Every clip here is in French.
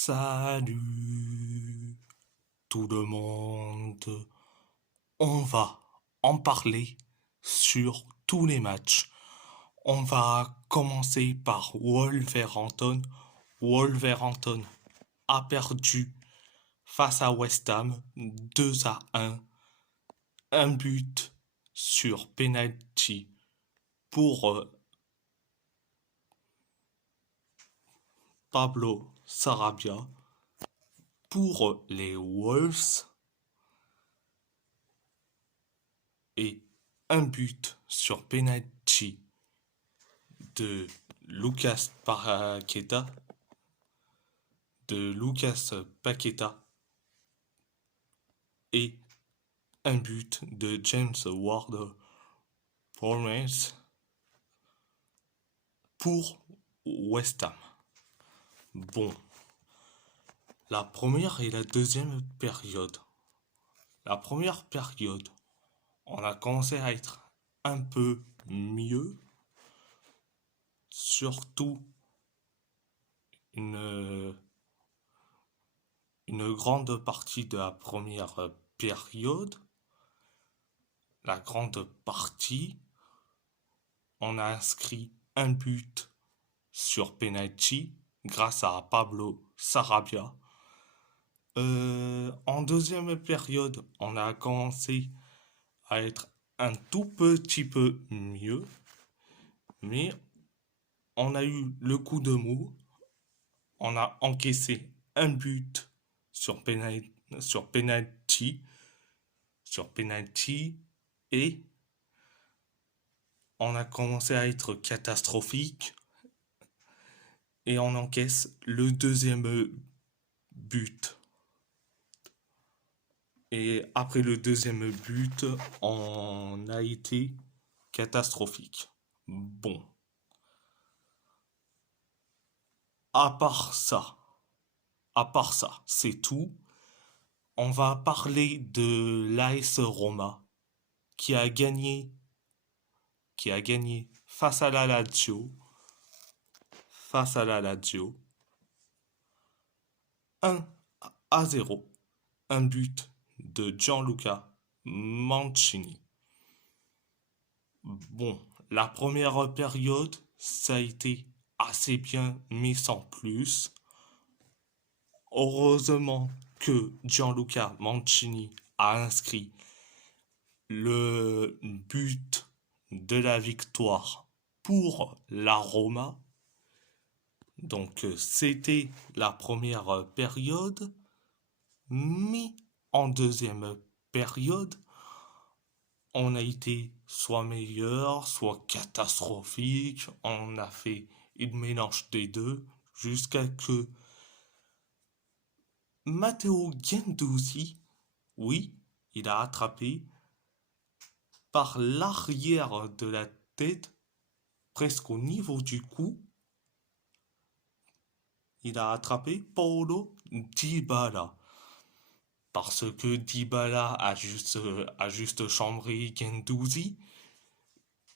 Salut tout le monde. On va en parler sur tous les matchs. On va commencer par Wolverhampton. Wolverhampton a perdu face à West Ham 2-1. Un but sur penalty pour Pablo Sarabia pour les Wolves et un but sur penalty de Lucas Paqueta et un but de James Ward-Prowse pour West Ham. Bon, la première et la deuxième période. La première période, on a commencé à être un peu mieux, surtout une grande partie de la première période. La grande partie, on a inscrit un but sur penalty grâce à Pablo Sarabia. En deuxième période, on a commencé à être un tout petit peu mieux, mais on a eu le coup de mou. On a encaissé un but sur penalty et on a commencé à être catastrophique et on encaisse le deuxième but. Et après le deuxième but, on a été catastrophique. Bon. À part ça, c'est tout. On va parler de l'AS Roma qui a gagné face à la Lazio. 1-0. Un but de Gianluca Mancini. Bon, la première période, ça a été assez bien, mais sans plus. Heureusement que Gianluca Mancini a inscrit le but de la victoire pour la Roma. Donc c'était la première période, mais en deuxième période, on a été soit meilleur, soit catastrophique. On a fait une mélange des deux jusqu'à que Matteo Guendouzi, oui, il a attrapé par l'arrière de la tête, presque au niveau du cou. Il a attrapé Paulo Dybala. Parce que Dybala a juste chambré Guendouzi.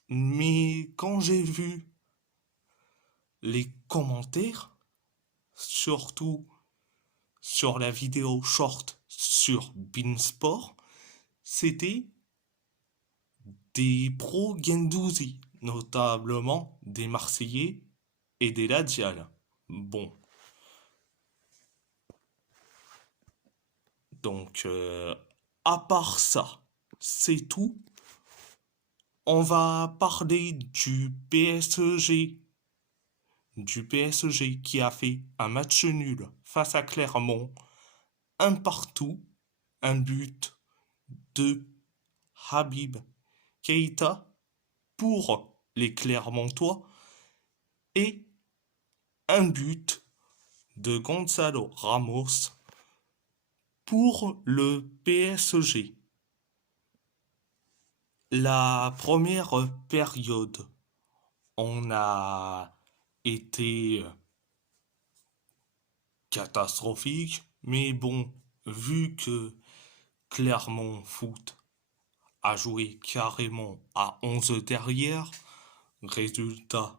Mais quand j'ai vu les commentaires, surtout sur la vidéo short sur Beansport, c'était des pros Guendouzi, notamment des Marseillais et des Ladial. Bon. Donc, à part ça, c'est tout. On va parler du PSG. Du PSG qui a fait un match nul face à Clermont. Un partout. Un but de Habib Keita pour les Clermontois. Et un but de Gonzalo Ramos pour le PSG. La première période, on a été catastrophique, mais bon, vu que Clermont Foot a joué carrément à 11 derrière, résultat,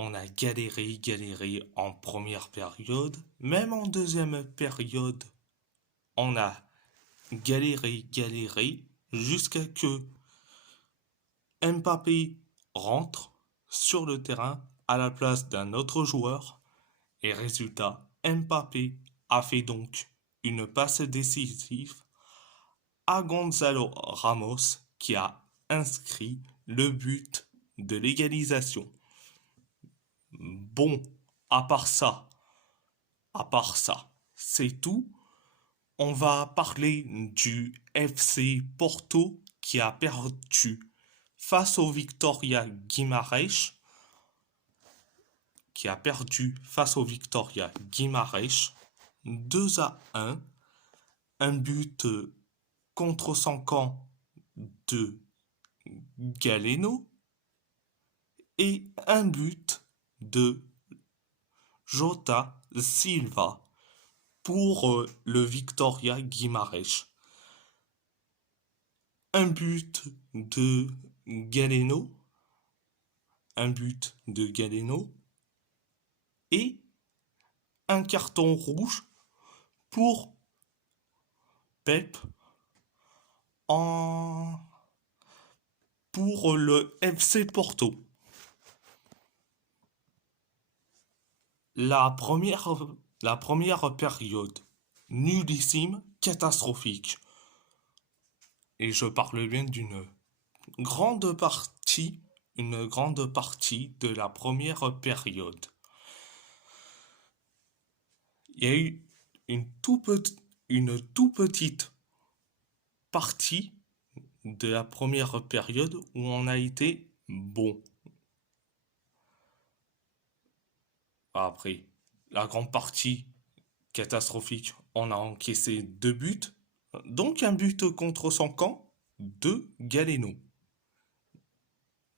On a galéré en première période. Même en deuxième période, on a galéré jusqu'à que Mbappé rentre sur le terrain à la place d'un autre joueur. Et résultat, Mbappé a fait donc une passe décisive à Gonzalo Ramos qui a inscrit le but de l'égalisation. Bon, à part ça, c'est tout. On va parler du FC Porto qui a perdu face au Victoria Guimarães, 2-1, un but contre son camp de Galeno et un but de Jota Silva pour le Victoria Guimarães. Un but de Galeno, et un carton rouge pour Pep pour le FC Porto. La première période, nullissime, catastrophique. Et je parle bien une grande partie de la première période. Il y a eu une tout petite partie de la première période où on a été bon. Après, la grande partie catastrophique, on a encaissé 2 buts, donc un but contre son camp de Galeno.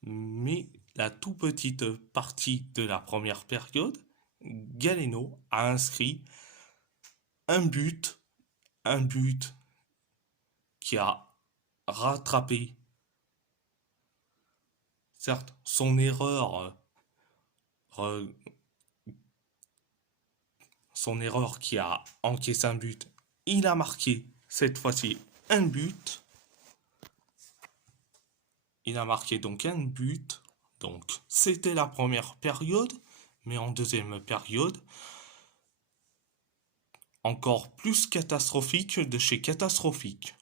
Mais la toute petite partie de la première période, Galeno a inscrit un but qui a rattrapé, certes, son erreur qui a encaissé un but. Il a marqué cette fois-ci un but. Il a marqué donc un but. Donc c'était la première période. Mais en deuxième période, encore plus catastrophique de chez catastrophique.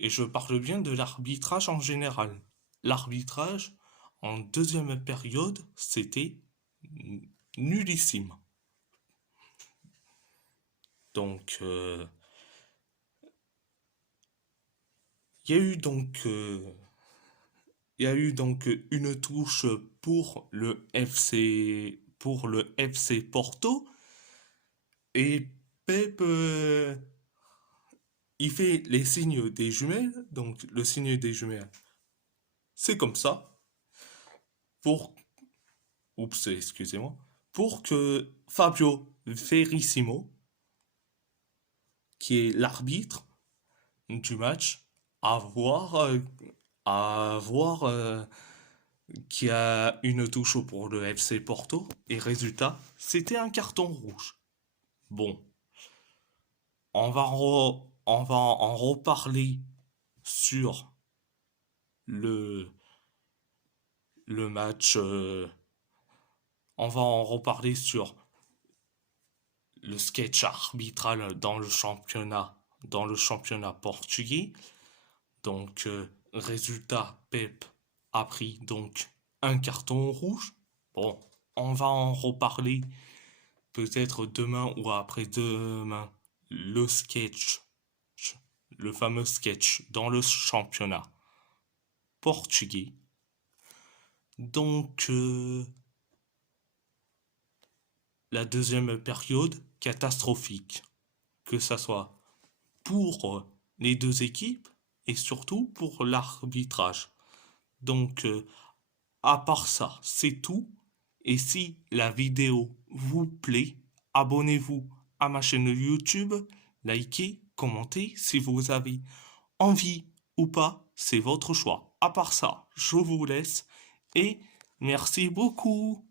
Et je parle bien de l'arbitrage en général. L'arbitrage en deuxième période, c'était nullissime. Donc, il y a eu donc une touche pour le FC Porto, et Pep il fait les signes des jumelles. Donc le signe des jumelles, c'est comme ça, pour excusez-moi, pour que Fabio Verissimo, qui est l'arbitre du match, à voir qu'il y a une touche pour le FC Porto, et résultat, c'était un carton rouge. Bon, on va en reparler sur le match. On va en reparler sur le sketch arbitral dans le championnat portugais. Donc, résultat, Pep a pris donc un carton rouge. Bon, on va en reparler peut-être demain ou après-demain. Le fameux sketch dans le championnat portugais. Donc, la deuxième période catastrophique, que ça soit pour les deux équipes et surtout pour l'arbitrage. Donc, à part ça, c'est tout. Et si la vidéo vous plaît, abonnez-vous à ma chaîne YouTube, likez, commentez si vous avez envie ou pas, c'est votre choix. À part ça, je vous laisse et merci beaucoup.